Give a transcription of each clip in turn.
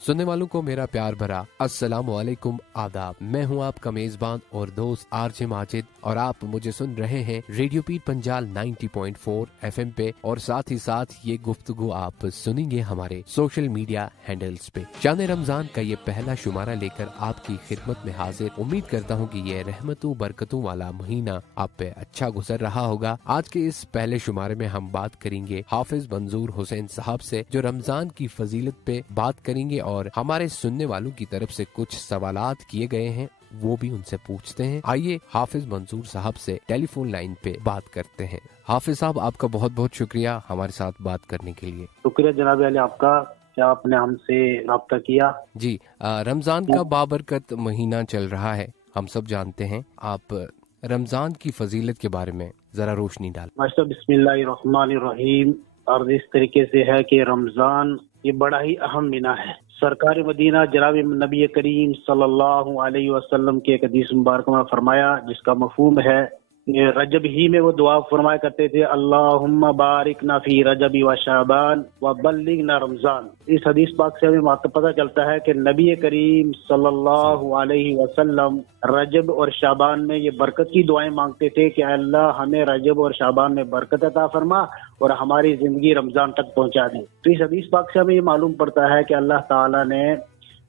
सुनने वालों को मेरा प्यार भरा अस्सलामु अलैकुम आदाब। मैं हूं आपका मेजबान और दोस्त आरजे माजिद और आप मुझे सुन रहे हैं रेडियो पीर पंजाल 90.4 FM पे और साथ ही साथ ये गुफ्तगू आप सुनेंगे हमारे सोशल मीडिया हैंडल्स पे। शान रमजान का ये पहला शुमारा लेकर आपकी खिदमत में हाजिर। उम्मीद करता हूं कि ये रहमतों बरकतों वाला महीना आप पे अच्छा गुजर रहा होगा। आज के इस पहले शुमारे में हम बात करेंगे हाफिज मंजूर हुसैन साहब से, जो रमजान की फजीलत पे बात करेंगे और हमारे सुनने वालों की तरफ से कुछ सवालात किए गए हैं वो भी उनसे पूछते हैं। आइए हाफिज मंजूर साहब से टेलीफोन लाइन पे बात करते हैं। हाफिज साहब, आपका बहुत बहुत शुक्रिया हमारे साथ बात करने के लिए। शुक्रिया जनाब अली आपका, क्या आपने हमसे रब्ता किया। जी, रमजान का बाबरकत महीना चल रहा है, हम सब जानते हैं। आप रमजान की फजीलत के बारे में जरा रोशनी डाल। बिस्मिल्लाहिर्रहमानिर्रहीम। और इस तरीके से है कि रमजान ये बड़ा ही अहम महीना है। सरकार मदीना जनाब नबी करीम सल्लल्लाहु अलैहि वसल्लम के एक हदीस मुबारक में फरमाया, जिसका मफहूम है रजब ही में वो दुआ फरमाया करते थे, अल्लाहुम्मा बारिकना फी रजबी व शाबान व बल्लिगना रमजान। इस हदीस पाक से हमें पता चलता है कि नबी करीम सल्लल्लाहु अलैहि वसल्लम रजब और शाबान में ये बरकत की दुआएं मांगते थे कि अल्लाह हमें रजब और शाबान में बरकत अता फरमा और हमारी जिंदगी रमजान तक पहुंचा दे। तो इस हदीस पाक से हमें ये मालूम पड़ता है कि अल्लाह ताला ने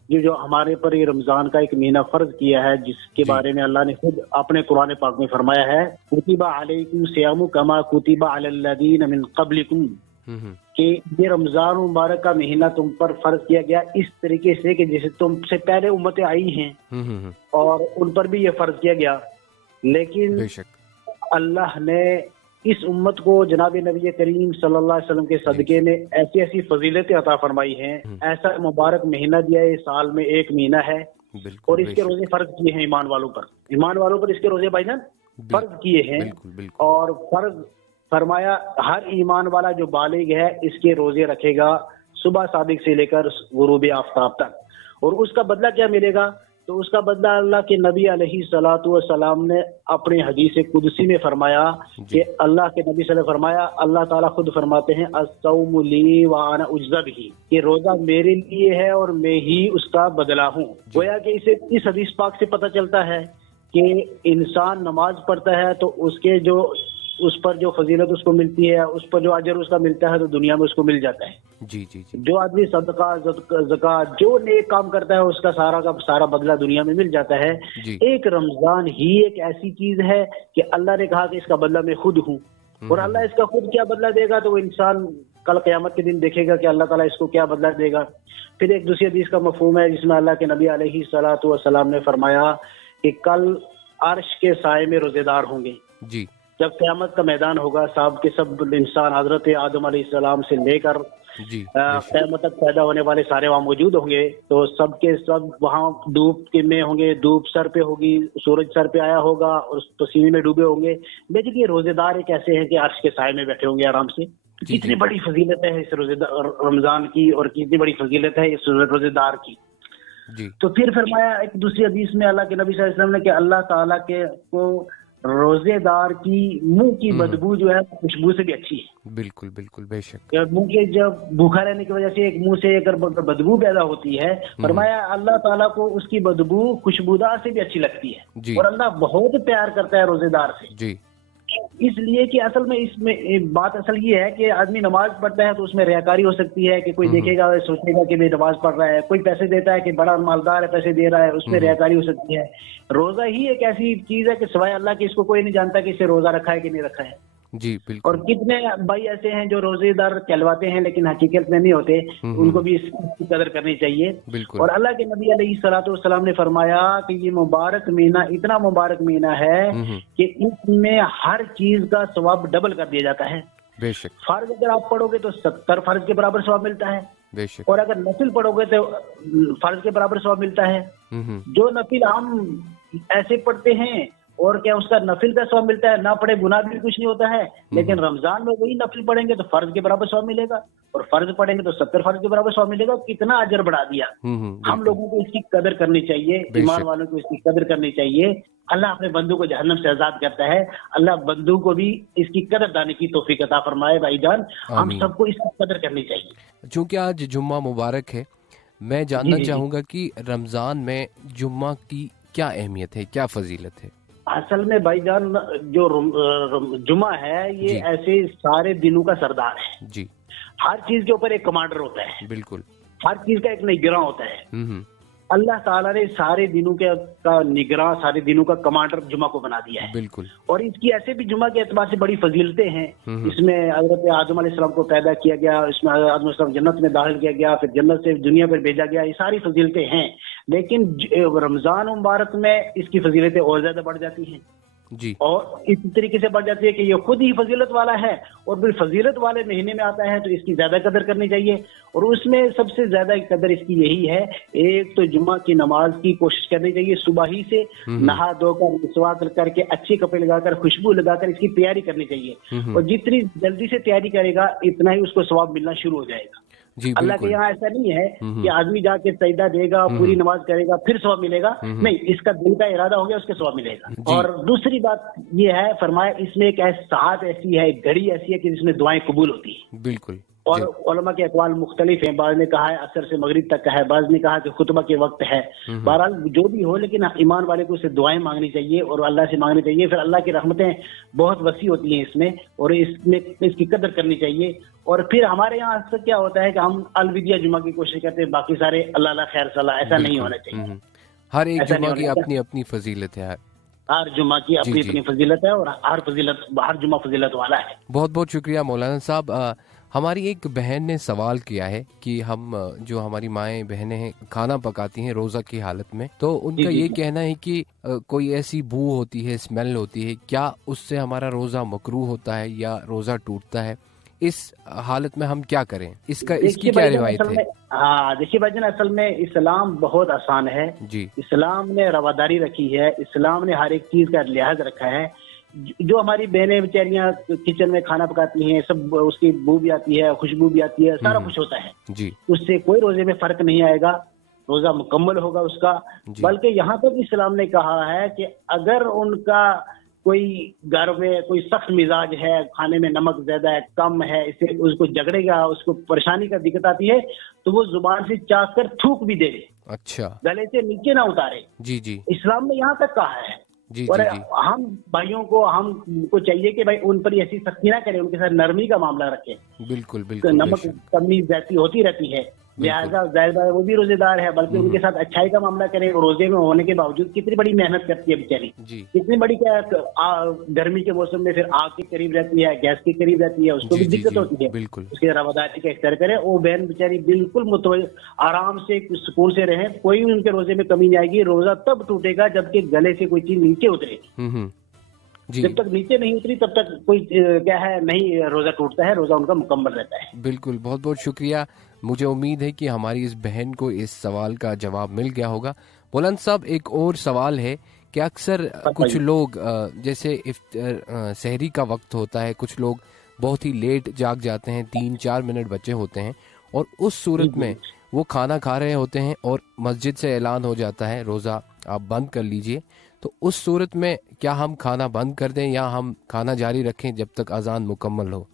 जो हमारे पर ये रमजान का एक महीना फर्ज किया है, जिसके बारे में अल्लाह ने खुद अपने कुरान पाक में फरमाया है, कुतिबा अलैकुम सियामु कमा कुतिबा अलल लदीन मिन क़ब्लिकुम, कि ये रमजान मुबारक का महीना तुम पर फर्ज किया गया इस तरीके से कि जैसे तुमसे पहले उम्मतें आई हैं और उन पर भी ये फर्ज किया गया। लेकिन अल्लाह ने इस उम्मत को जनाब नबी करीम सल्लल्लाहु अलैहि वसल्लम के सदके में ऐसी ऐसी फजीलतें अता फरमाई हैं। ऐसा मुबारक महीना दिया है, साल में एक महीना है और इसके रोजे फर्ज किए हैं ईमान वालों पर इसके रोजे भाईजान फर्ज किए हैं। और फर्ज फरमाया हर ईमान वाला जो बालिग है इसके रोजे रखेगा सुबह सादिक से लेकर गुरूब आफ्ताब तक। और उसका बदला क्या मिलेगा? तो उसका बदला अल्लाह के नबी अलैहिस्सलातु वस्सलाम ने अपने हदीस कुदसी में फरमाया कि अल्लाह के नबी सल्लल्लाहु अलैहि वसल्लम फरमाया, अल्लाह ताला खुद फरमाते हैं, अस्सौमु ली व अना उज्ज़ा बिही, कि रोजा मेरे लिए है और मैं ही उसका बदला हूँ। गोया कि इसे इस हदीस पाक से पता चलता है कि इंसान नमाज पढ़ता है तो उसके जो उस पर जो फजीलत उसको मिलती है, उस पर जो अजर उसका मिलता है तो दुनिया में उसको मिल जाता है। जी जी जी। जो आदमी सदका ज़कात जो नेक काम करता है उसका सारा का सारा बदला दुनिया में मिल जाता है। एक रमजान ही एक ऐसी चीज है कि अल्लाह ने कहा कि इसका बदला मैं खुद हूँ, और अल्लाह इसका खुद क्या बदला देगा तो वो इंसान कल क़यामत के दिन देखेगा कि अल्लाह ताला इसको क्या बदला देगा। फिर एक दूसरी हदीस का मफहूम है जिसमें अल्लाह के नबी अलैहिस्सलातु वस्सलाम ने फरमाया कि कल अर्श के साए में रोजेदार होंगे। जी। जब क़यामत का मैदान होगा, सब के सब इंसान हजरत आदम अलैहिस्सलाम से लेकर क़यामत तक पैदा होने वाले सारे वहाँ मौजूद होंगे, तो सब के सब वहाँ धूप में होंगे, धूप सर पे होगी, सूरज सर पे आया होगा और पसीने में डूबे होंगे। लेकिन ये रोजेदार एक ऐसे हैं कि अर्श के साए में बैठे होंगे आराम से। कितनी बड़ी फजीलत है इस रोजेदार रमजान की और कितनी बड़ी फजीलत है इस रोजेदार की। तो फिर फरमाया एक दूसरी हदीस में अल्लाह के नबी सल्लल्लाहु अलैहि वसल्लम ने कि अल्लाह ताला के को रोजेदार की मुंह की बदबू जो है खुशबू से भी अच्छी है। बिल्कुल बिल्कुल, बेशक। मुंह के जब भूखा रहने की वजह से एक मुंह से अगर बदबू पैदा होती है, फरमाया अल्लाह ताला को उसकी बदबू खुशबूदार से भी अच्छी लगती है और अल्लाह बहुत प्यार करता है रोजेदार से। जी। इसलिए कि असल में इसमें बात असल ये है कि आदमी नमाज पढ़ता है तो उसमें रियाकारी हो सकती है कि कोई देखेगा सोचेगा कि मैं नमाज पढ़ रहा है, कोई पैसे देता है कि बड़ा मालदार है पैसे दे रहा है, उसमें रियाकारी हो सकती है। रोजा ही एक ऐसी चीज है कि सिवाय अल्लाह के इसको कोई नहीं जानता कि इसे रोजा रखा है कि नहीं रखा है। जी बिल्कुल। और कितने भाई ऐसे हैं जो रोजेदार कहलवाते हैं लेकिन हकीकत में नहीं होते, उनको भी इसकी कदर करनी चाहिए। और अल्लाह के नबी अलैहिस्सलातु वस्सलाम ने फरमाया कि ये मुबारक महीना इतना मुबारक महीना है कि इसमें हर चीज का सवाब डबल कर दिया जाता है। बेशक। फर्ज अगर आप पढ़ोगे तो 70 फर्ज के बराबर सवाब मिलता है। बेशक। और अगर नफिल पढ़ोगे तो फर्ज के बराबर सवाब मिलता है। जो नफिल हम ऐसे पढ़ते हैं और क्या उसका नफिल का सवाब मिलता है, ना पढ़े गुनाह भी कुछ नहीं होता है। लेकिन रमजान में वही नफिल पढ़ेंगे तो फर्ज के बराबर सवाब मिलेगा और फर्ज पढ़ेंगे तो 70 फर्ज के बराबर सवाब मिलेगा। कितना अजर बढ़ा दिया। हम लोगों को इसकी कदर करनी चाहिए, ईमान वालों को इसकी कदर करनी चाहिए। अल्लाह अपने बंदू को जहन्नम से आजाद करता है। अल्लाह बंदू को भी इसकी कदर दाने की तौफीक अता फरमाए। भाईजान, हम सबको इसकी कदर करनी चाहिए। चूंकि आज जुम्मा मुबारक है, मैं जानना चाहूँगा कि रमज़ान में जुम्मा की क्या अहमियत है, क्या फजीलत है? असल में भाईजान जो जुम्मा है ये ऐसे सारे दिनों का सरदार है जी। हर चीज के ऊपर एक कमांडर होता है, बिल्कुल। हर चीज का एक निगरान होता है। अल्लाह ताला ने सारे दिनों का निगरान, सारे दिनों का कमांडर जुम्मा को बना दिया है। बिल्कुल। और इसकी ऐसे भी जुम्मा के एतबार से बड़ी फजीलतें हैं। इसमें हजरत आदम अलैहिस्सलाम को पैदा किया गया, इसमें आदम अलैहिस्सलाम जन्नत में दाखिल किया गया, फिर जन्नत से दुनिया पर भेजा गया, ये सारी फजीलतें हैं। लेकिन रमजान मुबारक में इसकी फजीलतें और ज्यादा बढ़ जाती हैं जी। और इस तरीके से बढ़ जाती है कि ये खुद ही फजीलत वाला है और फिर फजीलत वाले महीने में आता है तो इसकी ज्यादा कदर करनी चाहिए। और उसमें सबसे ज्यादा कदर इसकी यही है, एक तो जुम्मा की नमाज की कोशिश करनी चाहिए, सुबह ही से नहा धोकर मिसवाक करके अच्छे कपड़े लगाकर खुशबू लगाकर इसकी तैयारी करनी चाहिए। और जितनी जल्दी से तैयारी करेगा इतना ही उसको सवाब मिलना शुरू हो जाएगा। अल्लाह के यहाँ ऐसा नहीं है कि आदमी जाके सजदा देगा, पूरी नमाज करेगा, फिर सवाब मिलेगा। नहीं, इसका दिल का इरादा हो गया उसके सवाब मिलेगा। और दूसरी बात ये है, फरमाया इसमें एक साथ ऐसी है, एक घड़ी ऐसी है कि जिसमें दुआएं कबूल होती है। बिल्कुल। और उलमा के अक़वाल मुख्तलिफ हैं, बाज़ ने कहा है असर से मगरिब तक का है, बाज़ ने कहा कि खुतबा के वक्त है। बहरहाल जो भी हो, लेकिन ईमान वाले को उससे दुआएं मांगनी चाहिए और अल्लाह से मांगनी चाहिए। फिर अल्लाह की रहमतें बहुत वसी होती हैं इसमें, और इसमें इसकी कदर करनी चाहिए। और फिर हमारे यहाँ अक्सर क्या होता है कि हम अलविदिया जुमा की कोशिश करते हैं, बाकी सारे अल्लाह खैर सलाह, ऐसा नहीं होना चाहिए। हर एक जुमा की अपनी अपनी फजीलत है, हर जुमा की अपनी अपनी फजीलत है और हर जुमा फजीलत वाला है। बहुत बहुत शुक्रिया मौलाना साहब। हमारी एक बहन ने सवाल किया है कि हम जो हमारी माएँ बहनें हैं खाना पकाती हैं रोज़ा की हालत में, तो उनका ये कहना है कि कोई ऐसी बू होती है, स्मेल होती है, क्या उससे हमारा रोज़ा मकरूह होता है या रोज़ा टूटता है? इस हालत में हम क्या करें? इसकी क्या रिवायत है? हाँ देखिए भाईजान, असल में इस्लाम बहुत आसान है जी। इस्लाम ने रवादारी रखी है, इस्लाम ने हर एक चीज का लिहाज रखा है। जो हमारी बहनें बेचारियां किचन में खाना पकाती हैं, सब उसकी बू भी आती है, खुशबू भी आती है, सारा कुछ होता है जी। उससे कोई रोजे में फर्क नहीं आएगा, रोजा मुकम्मल होगा उसका। बल्कि यहाँ तक इस्लाम ने कहा है कि अगर उनका कोई घर में कोई सख्त मिजाज है, खाने में नमक ज्यादा है, कम है, इससे उसको झगड़ेगा, उसको परेशानी का दिक्कत आती है, तो वो जुबान से चाट कर थूक भी दे। अच्छा, गले से नीचे ना उतारे जी जी। इस्लाम ने यहाँ तक कहा है जी, और जी, हम भाइयों को हमको चाहिए कि भाई उन पर ऐसी सख्ती ना करें, उनके साथ नरमी का मामला रखें। बिल्कुल बिल्कुल। नमक कमी ज्यादा होती रहती है, लिहाजा जाहिर वो भी रोजेदार है, बल्कि उनके साथ अच्छाई का मामला करें। रोजे में होने के बावजूद कितनी बड़ी मेहनत करती है बेचारी, कितनी बड़ी क्या गर्मी के मौसम में फिर आग के करीब रहती है, गैस के करीब रहती है, उसको भी दिक्कत होती है। बिल्कुल। उसके रवादारी का इख्तियार करें, वो बहन बेचारी बिल्कुल आराम से सुकून से रहे, कोई उनके रोजे में कमी नहीं आएगी। रोजा तब टूटेगा जबकि गले से कोई चीज नीचे उतरे। जब तक नीचे नहीं उतरी तब तक कोई क्या है नहीं रोजा टूटता है, रोजा उनका मुकम्मल रहता है। बिल्कुल, बहुत बहुत शुक्रिया। मुझे उम्मीद है कि हमारी इस बहन को इस सवाल का जवाब मिल गया होगा। बुलंद साहब, एक और सवाल है कि अक्सर कुछ लोग जैसे सहरी का वक्त होता है, कुछ लोग बहुत ही लेट जाग जाते हैं, 3-4 मिनट बचे होते हैं, और उस सूरत में वो खाना खा रहे होते हैं और मस्जिद से ऐलान हो जाता है रोज़ा आप बंद कर लीजिए, तो उस सूरत में क्या हम खाना बंद कर दें या हम खाना जारी रखें जब तक अजान मुकम्मल हो?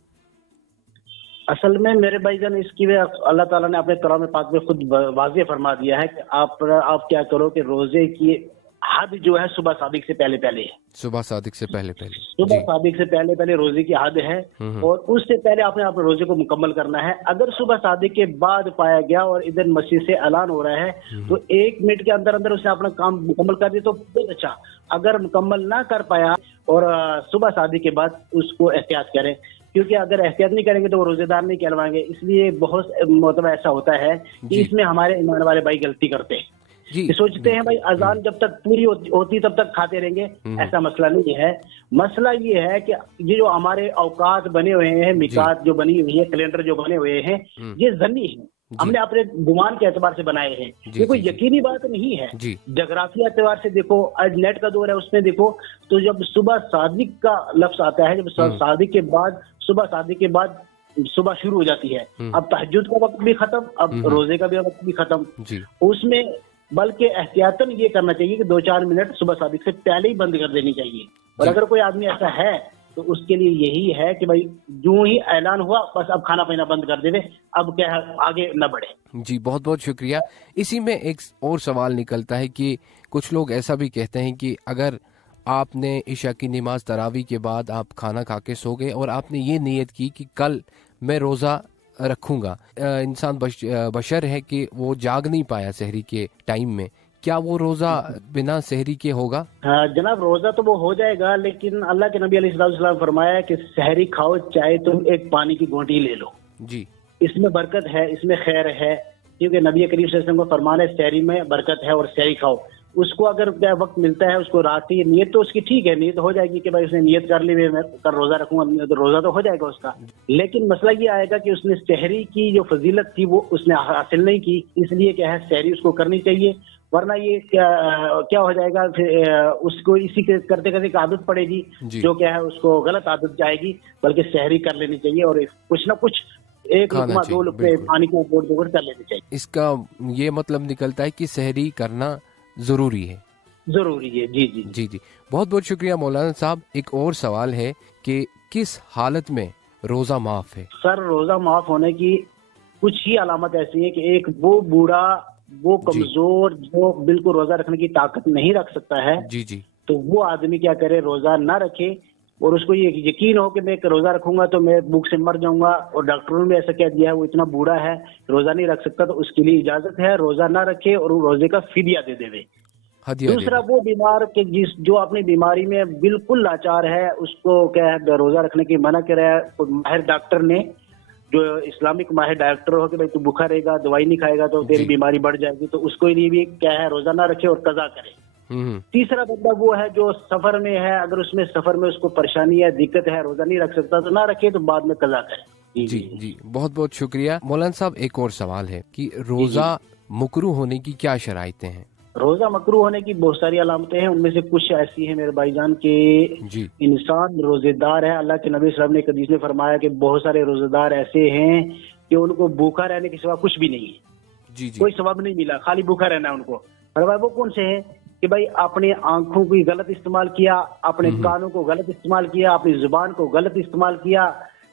असल में मेरे भाईजान इसकी अल्लाह ताला ने अपने कलाम पाक में खुद वाज़ेह फरमा दिया है कि आप क्या करो कि रोजे की हद जो है सुबह सादिक से पहले पहले है। सुबह सादिक से पहले पहले सुबह सादिक से पहले पहले रोजे की हद है, और उससे पहले आपने अपने रोजे को मुकम्मल करना है। अगर सुबह सादिक के बाद पाया गया और इधर मस्जिद से ऐलान हो रहा है तो 1 मिनट के अंदर अंदर उसने अपना काम मुकम्मल कर दिया तो बहुत अच्छा। अगर मुकम्मल ना कर पाया और सुबह सादिक के बाद उसको एहतियात करें, क्योंकि अगर एहतियात नहीं करेंगे तो वो रोजेदार नहीं कहलवाएंगे। इसलिए बहुत मतलब ऐसा होता है कि इसमें हमारे ईमान वाले भाई गलती करते हैं, सोचते हैं भाई अजान जब तक पूरी होती तब तक खाते रहेंगे। ऐसा मसला नहीं है। मसला ये है कि ये जो हमारे औकात बने हुए हैं, मिकात जो बनी हुई है, कैलेंडर जो बने हुए हैं, ये ज़न्नी है, हमने अपने गुमान के एतबार से बनाए हैं। ये कोई यकीनी बात नहीं है। जोग्राफी एतबार से देखो, आज नेट का दौर है, उसमें देखो तो जब सुबह सादिक का लफ्ज आता है, जब सादिक के बाद सुबह सादिक के बाद सुबह शुरू हो जाती है, अब तहज्जुद का वक्त भी खत्म, अब रोजे का भी वक्त भी खत्म। उसमें बल्कि एहतियातन ये करना चाहिए कि 2-4 मिनट सुबह सादिक से पहले ही बंद कर देनी चाहिए। और अगर कोई आदमी ऐसा है تو اس کے لیے یہی ہے کہ بھائی جو ہی اعلان ہوا بس اب کھانا پینا بند کر دے، اب کیا ہے آگے نہ بڑھے۔ جی بہت بہت شکریہ۔ اسی میں ایک اور سوال نکلتا ہے کہ کچھ لوگ ایسا بھی کہتے ہیں کہ اگر آپ نے عشاء کی نماز تراویح کے بعد آپ کھانا کھا کے سو گئے اور آپ نے یہ نیت کی کہ کل میں روزہ رکھوں گا، انسان بشر ہے کہ وہ جاگ نہیں پایا سحری کے ٹائم میں، کیا وہ روزہ بنا سحری کے ہوگا؟ جناب روزہ تو وہ ہو جائے گا، لیکن اللہ کے نبی علیہ السلام نے فرمایا کہ سحری کھاؤ چاہے تم ایک پانی کی گھونٹی لے لو، جی اس میں برکت ہے، اس میں خیر ہے، کیونکہ نبی کریم صلی اللہ علیہ وسلم کو فرمان ہے سحری میں برکت ہے اور سحری کھاؤ۔ اس کو اگر وقت ملتا ہے اس کو رات کی نیت تو اس کی ٹھیک ہے، نیت ہو جائے گی کہ بھائی اس نے نیت کر لی میں کل روزہ رکھوں گا، تو روزہ تو ہو جائے گا اس کا، لیکن مسئلہ یہ آئے گا کہ اس نے سحری کی جو فضیلت تھی وہ اس نے حاصل نہیں کی، اس لیے کیا ہے سحری اس کو کرنی چاہیے، ورنہ یہ کیا ہو جائے گا اس کو اسی کے کرتے کرتے ایک عادت پڑے گی جو کیا ہے اس کو غلط عادت جائے گی، بلکہ سحری کر لینی چاہیے اور کچھ نہ کچھ ایک لقمہ دو لقمے پانی کو بوڑ بوڑ کر لینی چاہیے۔ اس کا یہ مطلب نکلتا ہے کہ سحری کرنا ضروری ہے، ضروری ہے۔ جی جی جی جی بہت بہت شکریہ مولانا صاحب۔ ایک اور سوال ہے کہ کس حالت میں روزہ معاف ہے؟ سر روزہ معاف ہونے کی کچھ ہی علامت ایسی ہے کہ ایک وہ بوڑھا، وہ کمزور جو بالکل روزہ رکھنے کی طاقت نہیں رکھ سکتا ہے، جی جی تو وہ آدمی کیا کرے روزہ نہ رکھے، اور اس کو یہ یقین ہو کہ میں روزہ رکھوں گا تو میں بھوک سے مر جاؤں گا، اور ڈاکٹروں نے بھی ایسا کہہ دیا ہے وہ اتنا بوڑھا ہے روزہ نہیں رکھ سکتا، تو اس کے لیے اجازت ہے روزہ نہ رکھے اور روزے کا فدیہ دے دے۔ دوسرا وہ بیمار کہ جو اپنی بیماری میں بالکل لاچار ہے، اس کو کیا ہے روزہ رکھنے کی منع کرا ہے ماہر ڈاکٹر نے، جو اسلامک ماہر ڈاکٹر ہو کہ بھائی تو بھوکا رہے گا، دوائی نہیں کھائے گا تو تیری بیماری بڑھ جائے گی، تو اس کو لیے بھی کیا ہے روزہ نہ رکھے اور قضا کرے۔ تیسرا بندہ وہ ہے جو سفر میں ہے، اگر اس میں سفر میں اس کو پریشانی ہے، دقت ہے، روزہ نہیں رکھ سکتا تو نہ رکھے، تو بعد میں قضا کرے۔ جی جی بہت بہت شکریہ مولانا صاحب۔ ایک اور سوال ہے کہ روزہ مکروہ ہونے کی کیا شرائطیں ہیں؟ روزہ مکروہ ہونے کی بہت ساری علامتیں ہیں، ان میں سے کچھ ایسی ہیں میرے بھائی جان کہ انسان روزے دار ہے، اللہ کے نبی صلی اللہ علیہ وسلم نے ایک حدیث میں فرمایا کہ بہت سارے روزے دار ایسے ہیں کہ ان کو بھوکا رہنے کے سوا کچھ بھی نہیں ہے، کوئی ثواب نہیں ملا، خالی بھوکا رہنا ہے ان کو۔ فرمایا وہ کون سے ہیں کہ بھائی اپنے آنکھوں کو غلط استعمال کیا، اپنے کانوں کو غلط استعمال کیا، اپنی زبان کو غلط استعمال کیا،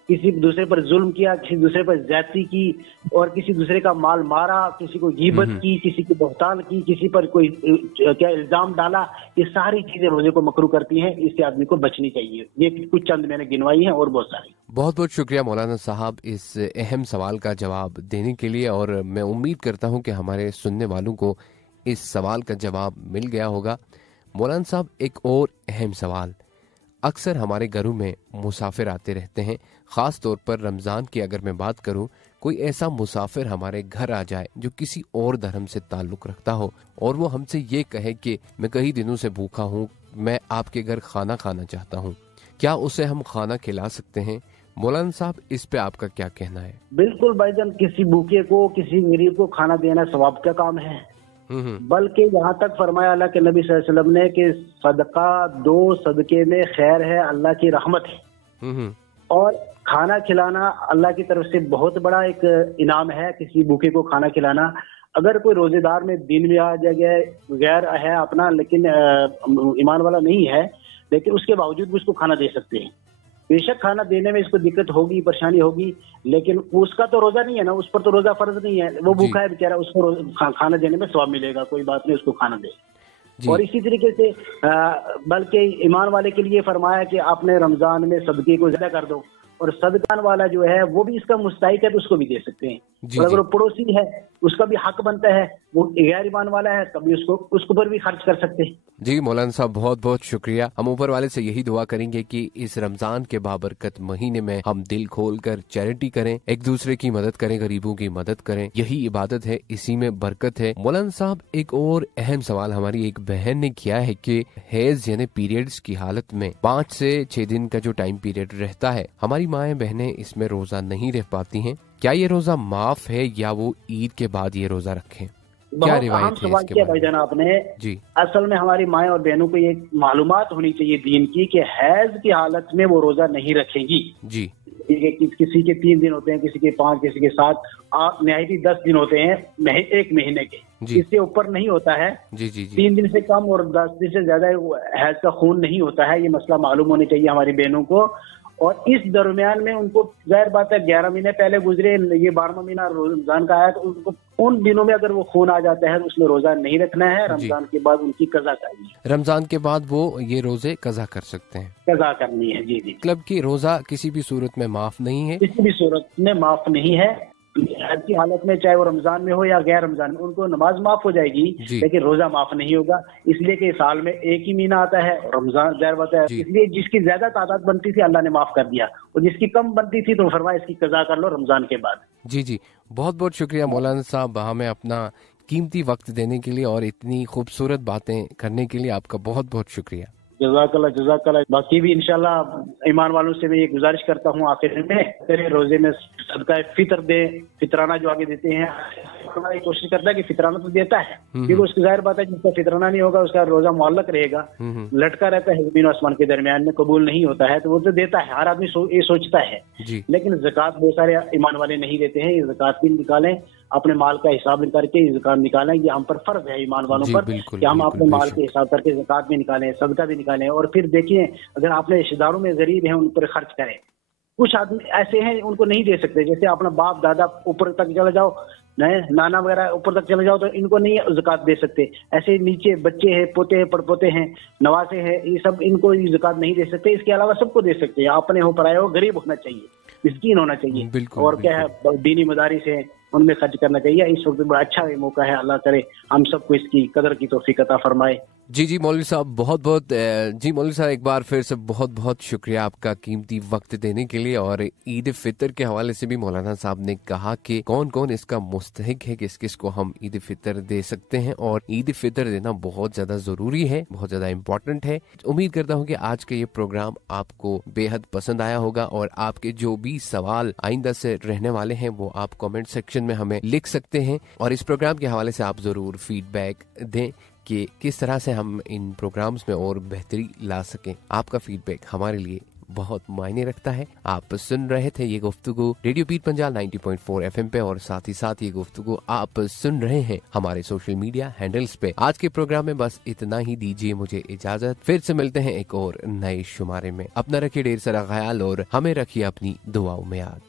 کسی دوسرے پر ظلم کیا، کسی دوسرے پر زیادتی کی، اور کسی دوسرے کا مال مارا، کسی کو غیبت کی، کسی کو بہتان کی، کسی پر کوئی کیا الزام ڈالا، یہ ساری چیزیں روزے کو مکروہ کرتی ہیں، اس سے آدمی کو بچنی چاہیے۔ یہ کچھ چند میں نے گنوائی ہیں اور بہت ساری۔ بہت بہت شکریہ مولانا صاحب اس اہم سوال کا جواب دینے کے لیے، اور میں امید کرتا ہوں کہ ہمارے سننے والوں کو اس سوال کا جواب مل گیا ہوگا۔ مولانا صاحب ایک اور اہم سوال، اکثر ہمارے گھروں میں مسافر آتے رہتے ہیں، خاص طور پر رمضان کی اگر میں بات کروں، کوئی ایسا مسافر ہمارے گھر آ جائے جو کسی اور دھرم سے تعلق رکھتا ہو اور وہ ہم سے یہ کہے کہ میں کئی دنوں سے بھوکا ہوں، میں آپ کے گھر کھانا کھانا چاہتا ہوں، کیا اسے ہم کھانا کھلا سکتے ہیں؟ مولانا صاحب اس پہ آپ کا کیا کہنا ہے؟ بالکل بھائی جان، کسی بھوکے کو، کسی غریب کو کھانا دینا ثواب کا کام ہے، بلکہ یہاں تک فرمایا اللہ کے نبی صلی اللہ علیہ وسلم نے کہ صدقہ دو، صدقے میں خیر ہے، اللہ کی رحمت ہے، اور کھانا کھلانا اللہ کی طرف سے بہت بڑا ایک انعام ہے، کسی بھوکے کو کھانا کھلانا۔ اگر کوئی روزے دار میں دن میں آ جائے، غیر ہے اپنا لیکن ایمان والا نہیں ہے، لیکن اس کے باوجود بھی اس کو کھانا دے سکتے ہیں۔ بے شک کھانا دینے میں اس کو دقت ہوگی، پریشانی ہوگی، لیکن اس کا تو روزہ نہیں ہے نا، اس پر تو روزہ فرض نہیں ہے، وہ بھوکا ہے بیچارہ، اس کو کھانا دینے میں ثواب ملے گا، کوئی بات نہیں، اس کو کھانا دے۔ اور اسی طریقے سے بلکہ ایمان والے کے لیے فرمایا کہ آپ نے رمضان میں صدقے کو زیادہ کر دو، اور صدقہ والا جو ہے وہ بھی اس کا مستحق ہے تو اس کو بھی دے سکتے ہیں، اور اگر وہ پڑوسی ہے اس کا بھی حق بنتا ہے، وہ غیر ایمان والا ہے تبھی اس کو پر بھی خرچ کر سکتے ہیں۔ جی مولانا صاحب بہت بہت شکریہ۔ ہم اوپر والے سے یہی دعا کریں گے کہ اس رمضان کے بابرکت مہینے میں ہم دل کھول کر چیریٹی کریں، ایک دوسرے کی مدد کریں، غریبوں کی مدد کریں، یہی عبادت ہے، اسی میں برکت ہے۔ مولانا صاحب ایک اور اہم سوال ہماری ایک بہن نے کیا ہے کہ حیض یعنی پیریڈز کی حالت میں 5 سے 6 دن کا جو ٹائم پیریڈ رہتا ہے، ہماری مائیں بہنیں اس میں روزہ نہیں رہ پاتی ہیں، کیا یہ روزہ معاف ہے یا وہ عید کے بعد یہ روزہ رکھیں؟ کیا روایت ہے اس کے بھائی جان آپ نے؟ جی اصل میں ہماری مائیں اور بہنوں کو یہ معلومات ہونی چاہیے دین کی کہ حیض کی حالت میں وہ روزہ نہیں رکھیں گی۔ جی کسی کے 3 دن ہوتے ہیں، کسی کے 5، کسی کے 7، نہایت 10 دن ہوتے ہیں ایک مہینے کے۔ इससे ऊपर नहीं होता है। जी जी जी 3 दिन से कम और 10 दिन से ज्यादा हैज का खून नहीं होता है, ये मसला मालूम होना चाहिए हमारी बहनों को। और इस दरमियान में उनको जाहिर बात है 11 महीने पहले गुजरे, ये 12वां महीना रमजान का आया, तो उनको उन दिनों में अगर वो खून आ जाता है तो उसमें रोजा नहीं रखना है, रमजान के बाद उनकी कज़ा करनी है। रमजान के बाद वो ये रोजे कज़ा कर सकते हैं, कज़ा करनी है। जी जी, मतलब कि रोजा किसी भी सूरत में माफ नहीं है, किसी भी सूरत में माफ नहीं है। हज की हालत में चाहे वो रमजान में हो या गैर रमजान में, उनको नमाज माफ हो जाएगी लेकिन रोजा माफ नहीं होगा, इसलिए कि साल में एक ही महीना आता है रमजान, जाहिर बात है। इसलिए जिसकी ज्यादा तादाद बनती थी अल्लाह ने माफ कर दिया, और जिसकी कम बनती थी तो फरमाया इसकी कज़ा कर लो रमजान के बाद। जी जी, बहुत बहुत शुक्रिया मौलाना साहब, हमें अपना कीमती वक्त देने के लिए और इतनी खूबसूरत बातें करने के लिए आपका बहुत बहुत शुक्रिया। जज़ाकल्लाह जज़ाकल्लाह। बाकी भी इंशाल्लाह ईमान वालों से मैं ये गुजारिश करता हूँ आखिर में, तेरे रोजे में सदका फितर दे, फितराना जो आगे देते हैं, कोशिश करता है कि फितराना तो देता है, क्योंकि उसकी जाहिर बात है जिसका फितराना नहीं होगा उसका रोजा मुअल्लक रहेगा, लटका रहता है जमीन आसमान के दरमियान में, कबूल नहीं होता है। तो वो तो देता है, हर आदमी ये सोचता है, लेकिन ज़कात बहुत सारे ईमान वाले नहीं देते हैं। ये ज़कात भी निकालें, अपने माल का हिसाब करके ज़कात निकालें, ये हम पर फर्ज है ईमान वालों पर कि हम अपने माल के हिसाब करके ज़कात भी निकालें, सदका भी निकालें। और फिर देखिए अगर आपने रिश्तेदारों में गरीब हैं उन पर खर्च करें। कुछ आदमी ऐसे हैं उनको नहीं दे सकते, जैसे अपना बाप दादा ऊपर तक चले जाओ, नाना वगैरह ऊपर तक चले जाओ तो इनको नहीं ज़कात दे सकते। ऐसे नीचे बच्चे हैं, पोते हैं, पड़पोते हैं, नवासे हैं, ये सब इनको ज़कात नहीं दे सकते। इसके अलावा सबको दे सकते हैं, अपने हो पराए हो, गरीब होना चाहिए, मिस्कीन होना चाहिए, और क्या है दीनी मदारिस है उनमें खर्च करना चाहिए। इस वक्त बड़ा अच्छा मौका है, अल्लाह करे हम सबको इसकी कदर की तौफीक अता फरमाए। जी जी मौलवी साहब, बहुत बहुत जी मौलवी साहब एक बार फिर से बहुत बहुत शुक्रिया आपका कीमती वक्त देने के लिए। और ईद फितर के हवाले से भी मौलाना साहब ने कहा कि कौन कौन इसका मुस्तहिक है, किस किस को हम ईद फितर दे सकते हैं, और ईद फितर देना बहुत ज्यादा जरूरी है, बहुत ज्यादा इम्पोर्टेंट है। उम्मीद करता हूँ कि आज का ये प्रोग्राम आपको बेहद पसंद आया होगा, और आपके जो भी सवाल आइंदा से रहने वाले हैं वो आप कमेंट सेक्शन में हमें लिख सकते हैं, और इस प्रोग्राम के हवाले से आप जरूर फीडबैक दें कि किस तरह से हम इन प्रोग्राम्स में और बेहतरी ला सकें। आपका फीडबैक हमारे लिए बहुत मायने रखता है। आप सुन रहे थे ये गुफ्तगू रेडियो पीर पंजाब 90.4 FM पे, और साथ ही साथ ये गुफ्तगू आप सुन रहे हैं हमारे सोशल मीडिया हैंडल्स पे। आज के प्रोग्राम में बस इतना ही, दीजिए मुझे इजाजत, फिर से मिलते हैं एक और नए शुमारे में। अपना रखिए ढेर सारा ख्याल और हमें रखिए अपनी दुआओं में याद।